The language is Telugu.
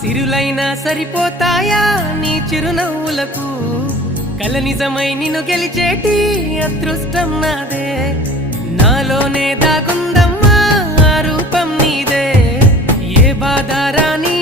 సిరులైనా సరిపోతాయా నీ చిరునవ్వులకు కల నిజమై నిన్ను గెలిచేటి అదృష్టం నాదే నాలోనే దాగుందమ్మా ఆ రూపం నీదే ఏ బాధ రాని